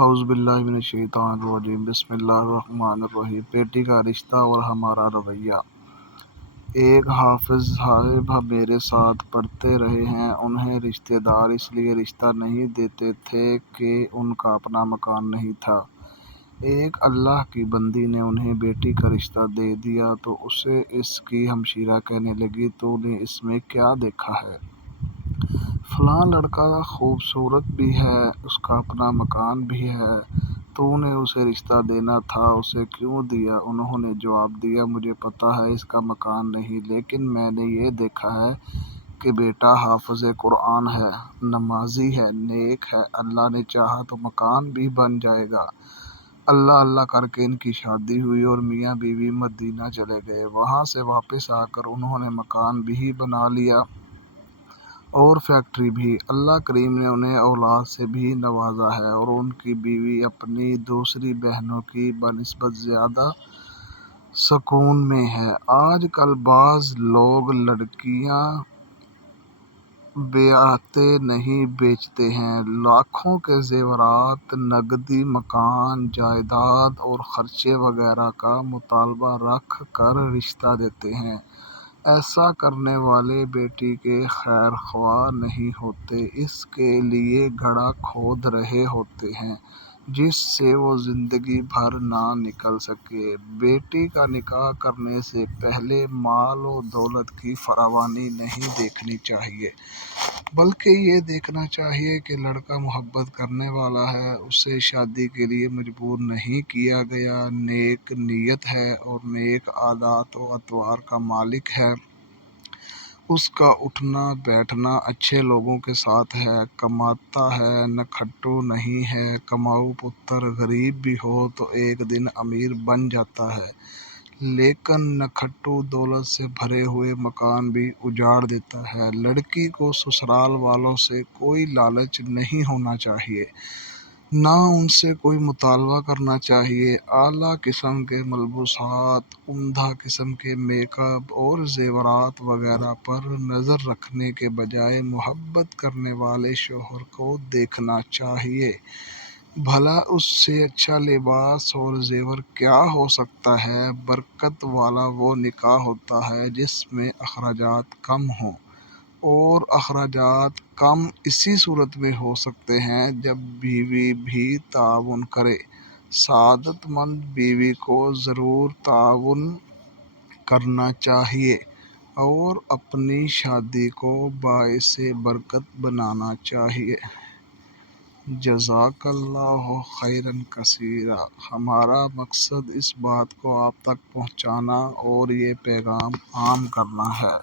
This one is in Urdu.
اعوذ باللہ من الشیطان الرجیم، بسم اللہ الرحمن الرحیم۔ بیٹی کا رشتہ اور ہمارا رویہ۔ ایک حافظ صاحب میرے ساتھ پڑھتے رہے ہیں۔ انہیں رشتہ دار اس لیے رشتہ نہیں دیتے تھے کہ ان کا اپنا مکان نہیں تھا۔ ایک اللہ کی بندی نے انہیں بیٹی کا رشتہ دے دیا تو اسے اس کی ہمشیرہ کہنے لگی، تو نے اس میں کیا دیکھا ہے؟ فلاں لڑکا خوبصورت بھی ہے، اس کا اپنا مکان بھی ہے، تو نے اسے رشتہ دینا تھا، اسے کیوں دیا؟ انہوں نے جواب دیا، مجھے پتہ ہے اس کا مکان نہیں، لیکن میں نے یہ دیکھا ہے کہ بیٹا حافظ قرآن ہے، نمازی ہے، نیک ہے، اللہ نے چاہا تو مکان بھی بن جائے گا۔ اللہ کر کے ان کی شادی ہوئی اور میاں بیوی مدینہ چلے گئے۔ وہاں سے واپس آ کر انہوں نے مکان بھی بنا لیا اور فیکٹری بھی۔ اللہ کریم نے انہیں اولاد سے بھی نوازا ہے اور ان کی بیوی اپنی دوسری بہنوں کی بنسبت زیادہ سکون میں ہے۔ آج کل بعض لوگ لڑکیاں بیعتے نہیں بیچتے ہیں، لاکھوں کے زیورات، نقدی، مکان، جائیداد اور خرچے وغیرہ کا مطالبہ رکھ کر رشتہ دیتے ہیں۔ ایسا کرنے والے بیٹی کے خیر خواہ نہیں ہوتے، اس کے لیے گڑھا کھود رہے ہوتے ہیں جس سے وہ زندگی بھر نہ نکل سکے۔ بیٹی کا نکاح کرنے سے پہلے مال و دولت کی فراوانی نہیں دیکھنی چاہیے، بلکہ یہ دیکھنا چاہیے کہ لڑکا محبت کرنے والا ہے، اسے شادی کے لیے مجبور نہیں کیا گیا، نیک نیت ہے اور نیک عادات و اطوار کا مالک ہے، اس کا اٹھنا بیٹھنا اچھے لوگوں کے ساتھ ہے، کماتا ہے، نکھٹو نہیں ہے، کماؤ پتر غریب بھی ہو تو ایک دن امیر بن جاتا ہے، لیکن نکھٹو دولت سے بھرے ہوئے مکان بھی اجاڑ دیتا ہے۔ لڑکی کو سسرال والوں سے کوئی لالچ نہیں ہونا چاہیے، نہ ان سے کوئی مطالبہ کرنا چاہیے۔ اعلیٰ قسم کے ملبوسات، عمدہ قسم کے میک اپ اور زیورات وغیرہ پر نظر رکھنے کے بجائے محبت کرنے والے شوہر کو دیکھنا چاہیے۔ بھلا اس سے اچھا لباس اور زیور کیا ہو سکتا ہے؟ برکت والا وہ نکاح ہوتا ہے جس میں اخراجات کم ہوں، اور اخراجات کم اسی صورت میں ہو سکتے ہیں جب بیوی بھی تعاون کرے۔ سعادت مند بیوی کو ضرور تعاون کرنا چاہیے اور اپنی شادی کو باعث برکت بنانا چاہیے۔ جزاک اللہ خیرا کثیرا۔ ہمارا مقصد اس بات کو آپ تک پہنچانا اور یہ پیغام عام کرنا ہے۔